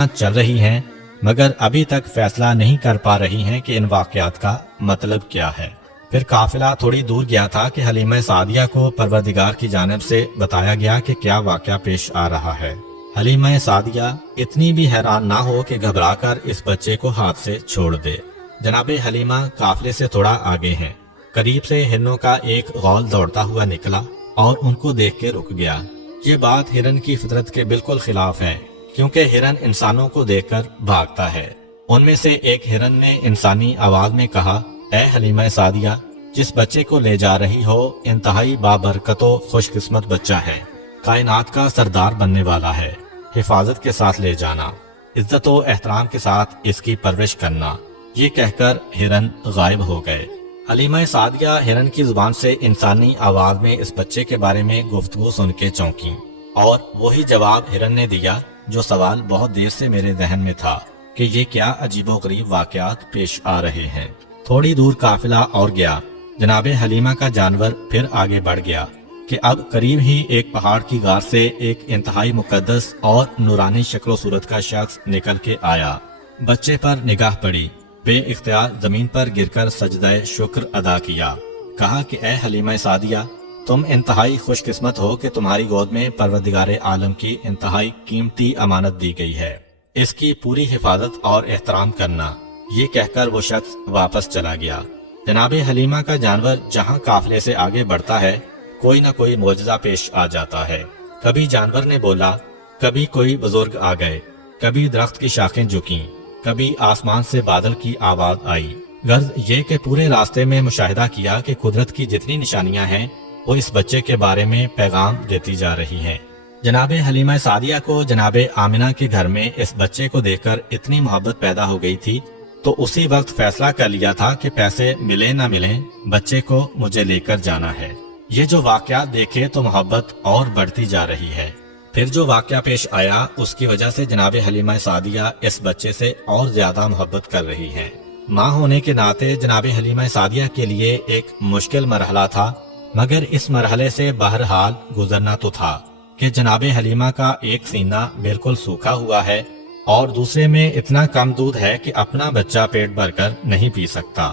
चल रही हैं, मगर अभी तक फैसला नहीं कर पा रही हैं कि इन वाकयात का मतलब क्या है। फिर काफिला थोड़ी दूर गया था कि हलीमा सादिया को परवरदिगार की जानिब से बताया गया कि क्या वाकया पेश आ रहा है। हलीमा सादिया इतनी भी हैरान ना हो कि घबराकर इस बच्चे को हाथ से छोड़ दे। जनाबे हलीमा काफिले से थोड़ा आगे हैं। करीब से हिरनों का एक गौल दौड़ता हुआ निकला और उनको देख के रुक गया। ये बात हिरन की फितरत के बिल्कुल खिलाफ है, क्योंकि हिरन इंसानों को देखकर भागता है। उनमें से एक हिरन ने इंसानी आवाज में कहा, ऐ हलीमा सादिया, जिस बच्चे को ले जा रही हो इंतहाई बाबरकतो खुशकिस्मत बच्चा है, कायनात का सरदार बनने वाला है। हिफाजत के साथ ले जाना, इज्जत व एहतराम के साथ इसकी परवरिश करना। ये कहकर हिरन गायब हो गए। हलीमा सादिया हिरन की जुबान से इंसानी आवाज में इस बच्चे के बारे में गुफ्तगू सुन के चौंकी, और वही जवाब हिरन ने दिया जो सवाल बहुत देर से मेरे जहन में था कि ये क्या अजीबोगरीब वाकयात पेश आ रहे हैं। थोड़ी दूर काफिला और गया। जनाबे हलीमा का जानवर फिर आगे बढ़ गया कि अब करीब ही एक पहाड़ की गार से एक इंतहाई मुकद्दस और नूरानी शक्ल सूरत का शख्स निकल के आया। बच्चे पर निगाह पड़ी, बेइख्तियार जमीन पर गिरकर सजदाए शुक्र अदा किया। कहा कि ए हलीमा सादिया, तुम इंतहाई खुशकिस्मत हो कि तुम्हारी गोद में परवरदिगार आलम की इंतहाई कीमती अमानत दी गई है। इसकी पूरी हिफाजत और एहतराम करना। ये कहकर वो शख्स वापस चला गया। जनाबे हलीमा का जानवर जहाँ काफिले से आगे बढ़ता है, कोई न कोई मोजज़ा पेश आ जाता है। कभी जानवर ने बोला, कभी कोई बुजुर्ग आ गए, कभी दरख्त की शाखें झुकी, कभी आसमान से बादल की आवाज आई। गर्ज ये कि पूरे रास्ते में मुशाहिदा किया कि कुदरत की जितनी निशानियां हैं वो इस बच्चे के बारे में पैगाम देती जा रही हैं। जनाबे हलीमा सादिया को जनाबे आमिना के घर में इस बच्चे को देखकर इतनी मोहब्बत पैदा हो गई थी, तो उसी वक्त फैसला कर लिया था कि पैसे मिले ना मिले, बच्चे को मुझे लेकर जाना है। ये जो वाकया देखे तो मोहब्बत और बढ़ती जा रही है। फिर जो वाकया पेश आया उसकी वजह से जनाबे हलीमा सादिया इस बच्चे से और ज्यादा मोहब्बत कर रही हैं। माँ होने के नाते जनाबे हलीमा सादिया के लिए एक मुश्किल मरहला था, मगर इस मरहले से बहरहाल गुजरना तो था कि जनाबे हलीमा का एक सीना बिल्कुल सूखा हुआ है और दूसरे में इतना कम दूध है कि अपना बच्चा पेट भरकर नहीं पी सकता।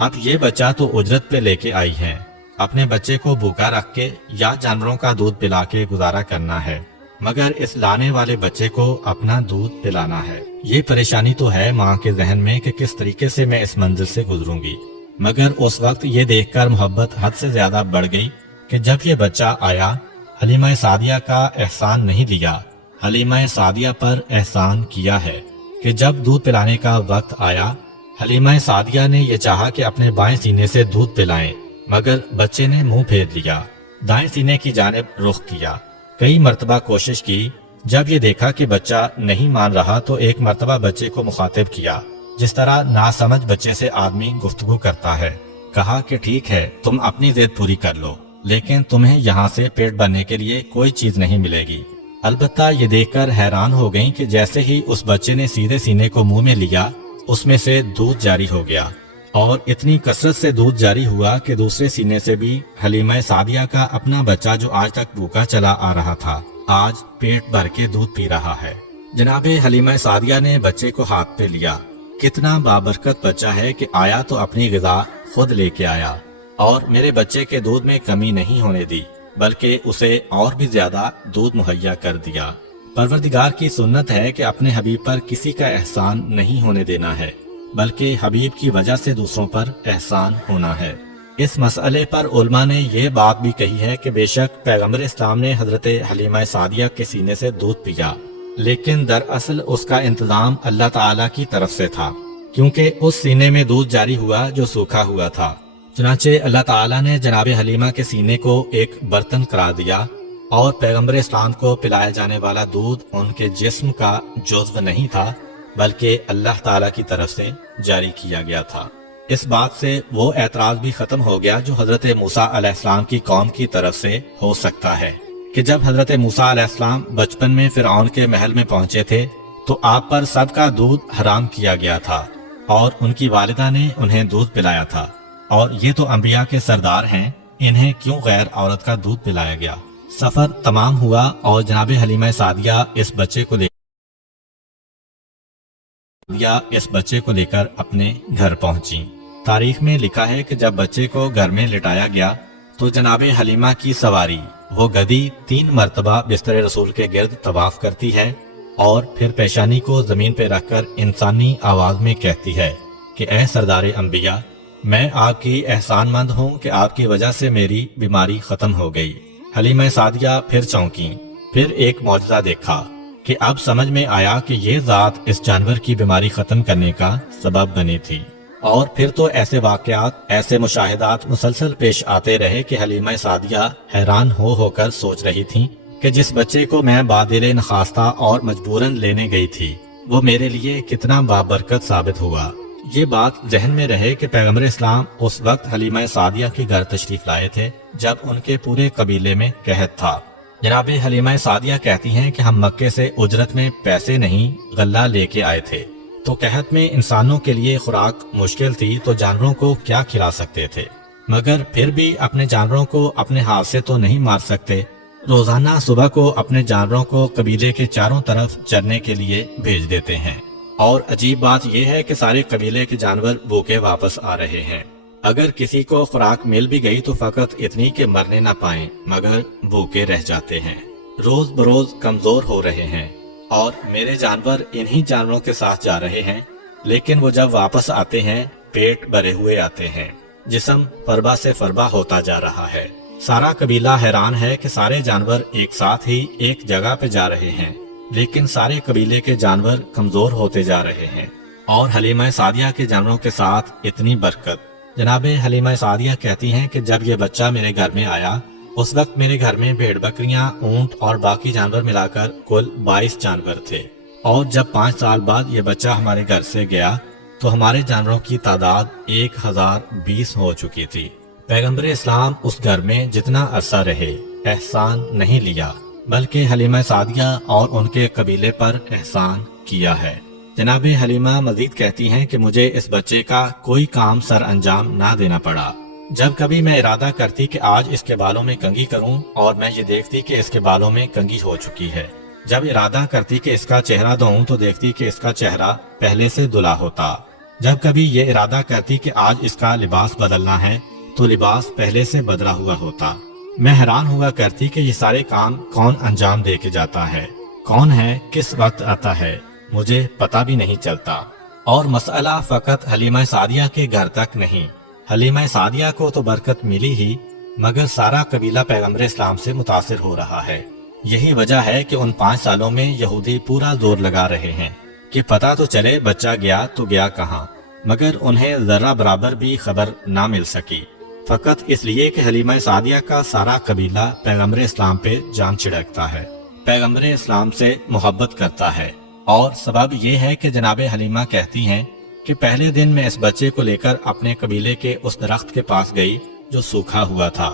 अब ये बच्चा तो उजरत पे लेके आई है, अपने बच्चे को भूखा रख के या जानवरों का दूध पिला के गुजारा करना है, मगर इस लाने वाले बच्चे को अपना दूध पिलाना है। ये परेशानी तो है माँ के जहन में कि किस तरीके से मैं इस मंजिल से गुजरूंगी। मगर उस वक्त ये देखकर मोहब्बत हद से ज्यादा बढ़ गई कि जब ये बच्चा आया, हलीमा सादिया का एहसान नहीं लिया, हलीमा सादिया पर एहसान किया है कि जब दूध पिलाने का वक्त आया, हलीमा सादिया ने यह चाहा कि अपने बाएं सीने से दूध पिलाएं, मगर बच्चे ने मुंह फेर लिया, दाएं सीने की जानिब रुख किया। कई मर्तबा कोशिश की। जब ये देखा कि बच्चा नहीं मान रहा तो एक मर्तबा बच्चे को मुखातिब किया, जिस तरह नासमझ बच्चे से आदमी गुफ्तगू करता है। कहा कि ठीक है, तुम अपनी जिद पूरी कर लो, लेकिन तुम्हें यहाँ से पेट भरने के लिए कोई चीज नहीं मिलेगी। अलबत्ता ये देखकर हैरान हो गईं कि जैसे ही उस बच्चे ने सीधे सीने को मुंह में लिया, उसमें से दूध जारी हो गया, और इतनी कसरत से दूध जारी हुआ कि दूसरे सीने से भी हलीमा सादिया का अपना बच्चा जो आज तक भूखा चला आ रहा था, आज पेट भर के दूध पी रहा है। जनाबे हलीमा सादिया ने बच्चे को हाथ पे लिया। कितना बाबरकत बच्चा है कि आया तो अपनी ग़िज़ा खुद लेके आया, और मेरे बच्चे के दूध में कमी नहीं होने दी, बल्कि उसे और भी ज्यादा दूध मुहैया कर दिया। परवरदिगार की सुन्नत है कि अपने हबीब पर किसी का एहसान नहीं होने देना है, बल्कि हबीब की वजह से दूसरों पर एहसान होना है। इस मसले पर उलमा ने यह बात भी कही है कि बेशक पैगम्बर इस्लाम ने हजरत हलीमा सादिया के सीने से दूध पिया, लेकिन दरअसल उसका इंतजाम अल्लाह ताला की तरफ से था, क्योंकि उस सीने में दूध जारी हुआ जो सूखा हुआ था। चुनाचे अल्लाह ताला ने जनाब हलीमा के सीने को एक बर्तन करार दिया, और पैगम्बर इस्लाम को पिलाया जाने वाला दूध उनके जिस्म का जुज़्व नहीं था, बल्कि अल्लाह ताला की तरफ से जारी किया गया था। इस बात से वो एतराज भी खत्म हो गया जो हजरत मूसा अलैहिस्सलाम की कौम की तरफ से हो सकता है कि जब हजरत मूसा अलैहिस्सलाम बचपन में फिरौन के महल में पहुंचे थे तो आप पर सबका दूध हराम किया गया था और उनकी वालिदा ने उन्हें दूध पिलाया था, और ये तो अंबिया के सरदार हैं, इन्हें क्यों गैर औरत का दूध पिलाया गया। सफर तमाम हुआ और जनाब हलीमा सादिया इस बच्चे को या इस बच्चे को लेकर अपने घर पहुंची। तारीख में लिखा है कि जब बच्चे को घर में लिटाया गया तो जनाबे हलीमा की सवारी वो गधी 3 मरतबा बिस्तर रसूल के गिर्द तवाफ करती है और फिर पेशानी को जमीन पे रखकर इंसानी आवाज में कहती है कि ऐ सरदार अंबिया, मैं आपकी एहसानमंद हूँ कि आपकी वजह से मेरी बीमारी खत्म हो गई। हलीमा सादिया फिर चौंकी, फिर एक मौजज़ा देखा कि अब समझ में आया कि ये जात इस जानवर की बीमारी खत्म करने का सबब बनी थी। और फिर तो ऐसे वाकयात, ऐसे मुशाहिदात मुसलसल पेश आते रहे कि हलीमा सादिया हैरान होकर सोच रही थी कि जिस बच्चे को मैं बादिल नखास्ता और मजबूरन लेने गई थी वो मेरे लिए कितना बाबरकत साबित हुआ। ये बात जहन में रहे कि पैगम्बर इस्लाम उस वक्त हलीमा सादिया के घर तशरीफ लाए थे जब उनके पूरे कबीले में कहत था। जनाब हलीमा सादिया कहती हैं कि हम मक्के से उजरत में पैसे नहीं गल्ला लेके आए थे, तो कहत में इंसानों के लिए खुराक मुश्किल थी तो जानवरों को क्या खिला सकते थे, मगर फिर भी अपने जानवरों को अपने हाथ से तो नहीं मार सकते। रोजाना सुबह को अपने जानवरों को कबीले के चारों तरफ चरने के लिए भेज देते हैं और अजीब बात यह है कि सारे कबीले के जानवर भूखे वापस आ रहे हैं। अगर किसी को खुराक मिल भी गई तो फकत इतनी कि मरने ना पाए मगर भूखे रह जाते हैं। रोज बरोज कमजोर हो रहे हैं और मेरे जानवर इन्हीं जानवरों के साथ जा रहे हैं, लेकिन वो जब वापस आते हैं पेट भरे हुए आते हैं। जिस्म फरबा से फरबा होता जा रहा है। सारा कबीला हैरान है कि सारे जानवर एक साथ ही एक जगह पे जा रहे हैं, लेकिन सारे कबीले के जानवर कमजोर होते जा रहे हैं और हलीमा सादिया के जानवरों के साथ इतनी बरकत। जनाबे हलीमा सादिया कहती हैं कि जब ये बच्चा मेरे घर में आया उस वक्त मेरे घर में भेड़ बकरियां, ऊंट और बाकी जानवर मिलाकर कुल 22 जानवर थे और जब 5 साल बाद ये बच्चा हमारे घर से गया तो हमारे जानवरों की तादाद 1020 हो चुकी थी। पैगम्बर इस्लाम उस घर में जितना अरसा रहे एहसान नहीं लिया बल्कि हलीमा सादिया और उनके कबीले पर एहसान किया है। जनाबे हलीमा मजीद कहती हैं कि मुझे इस बच्चे का कोई काम सर अंजाम ना देना पड़ा। जब कभी मैं इरादा करती कि आज इसके बालों में कंघी करूं और मैं ये देखती कि इसके बालों में कंघी हो चुकी है, जब इरादा करती कि इसका चेहरा धोऊं तो देखती कि इसका चेहरा पहले से धुला होता। जब कभी ये इरादा करती कि आज इसका लिबास बदलना है तो लिबास पहले से बदला हुआ होता। मैं हैरान हुआ करती कि ये सारे काम कौन अंजाम दे के जाता है, कौन है, किस वक्त आता है, मुझे पता भी नहीं चलता। और मसला फकत हलीमा सादिया के घर तक नहीं, हलीमा सादिया को तो बरकत मिली ही मगर सारा कबीला पैगम्बर इस्लाम से मुतासिर हो रहा है। यही वजह है कि उन 5 सालों में यहूदी पूरा जोर लगा रहे हैं कि पता तो चले बच्चा गया तो गया कहाँ, मगर उन्हें जरा बराबर भी खबर ना मिल सकी, फकत इसलिए कि हलीमा सादिया का सारा कबीला पैगम्बर इस्लाम पे जान छिड़कता है, पैगम्बर इस्लाम से मोहब्बत करता है। और सबब यह है कि जनाबे हलीमा कहती हैं कि पहले दिन मैं इस बच्चे को लेकर अपने कबीले के उस दरख्त के पास गई जो सूखा हुआ था।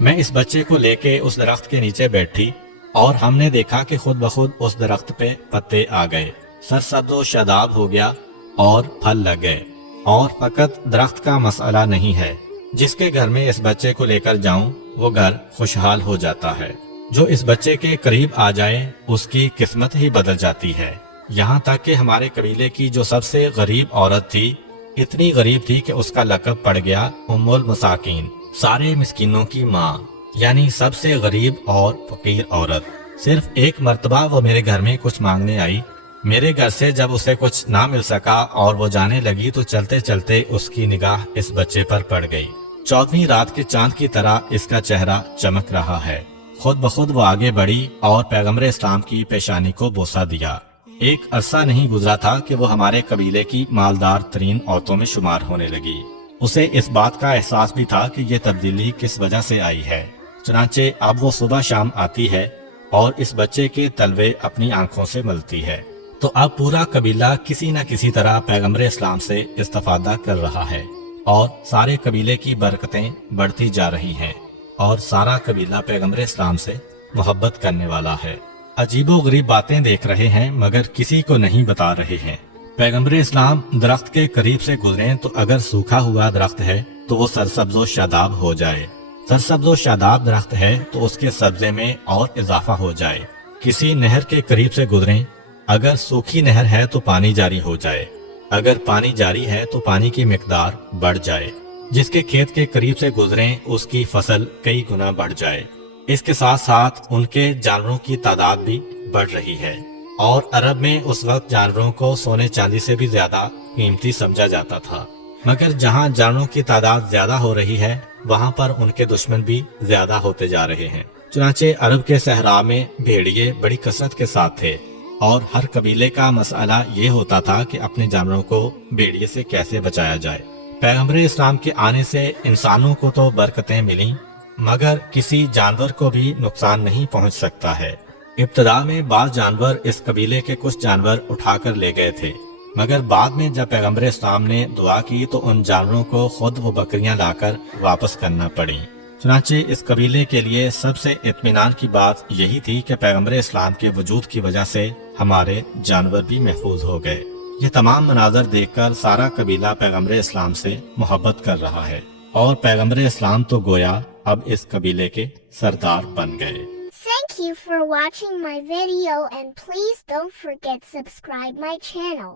मैं इस बच्चे को लेके उस दरख्त के नीचे बैठी और हमने देखा कि खुद ब खुद उस दरख्त पे पत्ते आ गए, सरसब्ज़ो शादाब हो गया और फल लग गए। और फकत दरख्त का मसला नहीं है, जिसके घर में इस बच्चे को लेकर जाऊं वो घर खुशहाल हो जाता है। जो इस बच्चे के करीब आ जाए उसकी किस्मत ही बदल जाती है। यहाँ तक कि हमारे कबीले की जो सबसे गरीब औरत थी इतनी गरीब थी कि उसका लक़ब पड़ गया उम्मुल मसाकीन, सारे मिस्कीनों की माँ, यानी सबसे गरीब और फकीर औरत। सिर्फ एक मर्तबा वो मेरे घर में कुछ मांगने आई। मेरे घर से जब उसे कुछ ना मिल सका और वो जाने लगी तो चलते चलते उसकी निगाह इस बच्चे पर पड़ गई। 14वीं रात के चांद की तरह इसका चेहरा चमक रहा है। खुद ब खुद वो आगे बढ़ी और पैगम्बर इस्लाम की पेशानी को बोसा दिया। एक अरसा नहीं गुजरा था कि वो हमारे कबीले की मालदार तरीन औरतों में शुमार होने लगी। उसे इस बात का एहसास भी था कि ये तब्दीली किस वजह से आई है। चुनांचे अब वो सुबह शाम आती है और इस बच्चे के तलवे अपनी आंखों से मलती है। तो अब पूरा कबीला किसी न किसी तरह पैगम्बर इस्लाम से इस्तिफादा कर रहा है और सारे कबीले की बरकतें बढ़ती जा रही हैं और सारा कबीला पैगम्बर इस्लाम से मोहब्बत करने वाला है। अजीबो गरीब बातें देख रहे हैं मगर किसी को नहीं बता रहे हैं। पैगम्बर इस्लाम दरख्त के करीब से गुजरें तो अगर सूखा हुआ दरख्त है तो वो सरसब्ज़ो शादाब हो जाए, सरसब्ज़ो शादाब दरख्त है तो उसके सब्जे में और इजाफा हो जाए। किसी नहर के करीब से गुजरें, अगर सूखी नहर है तो पानी जारी हो जाए, اگر پانی جاری ہے تو پانی کی مقدار بڑھ جائے، جس کے کھیت کے قریب سے گزریں اس کی فصل کئی گنا بڑھ جائے۔ اس کے ساتھ ساتھ ان کے جانوروں کی تعداد بھی بڑھ رہی ہے، اور عرب میں اس وقت جانوروں کو سونے چاندی سے بھی زیادہ قیمتی سمجھا جاتا تھا۔ مگر جہاں جانوروں کی تعداد زیادہ ہو رہی ہے وہاں پر ان کے دشمن بھی زیادہ ہوتے جا رہے ہیں۔ چنانچہ عرب کے صحرا میں بھیڑیے بڑی کثرت کے ساتھ تھے، اور ہر قبیلے کا مسئلہ یہ ہوتا تھا کہ اپنے جانوروں کو بھیڑیے سے کیسے بچایا جائے۔ پیغمبر اسلام کے آنے سے انسانوں کو تو برکتیں ملیں، مگر کسی جانور کو بھی نقصان نہیں پہنچ سکتا ہے۔ ابتدا میں بعض جانور اس قبیلے کے کچھ جانور اٹھا کر لے گئے تھے، مگر بعد میں جب پیغمبر اسلام نے دعا کی تو ان جانوروں کو خود وہ بکریاں لا کر واپس کرنا پڑیں۔ چنانچہ اس قبیلے کے لیے سب سے اطمینان کی بات یہی تھی کہ پیغمبر اسلام کے وجود کی وجہ سے ہمارے جانور بھی محفوظ ہو گئے۔ یہ تمام مناظر دیکھ کر سارا قبیلہ پیغمبر اسلام سے محبت کر رہا ہے، اور پیغمبر اسلام تو گویا اب اس قبیلے کے سردار بن گئے۔ Thank you for watching my video and please don't forget subscribe my channel.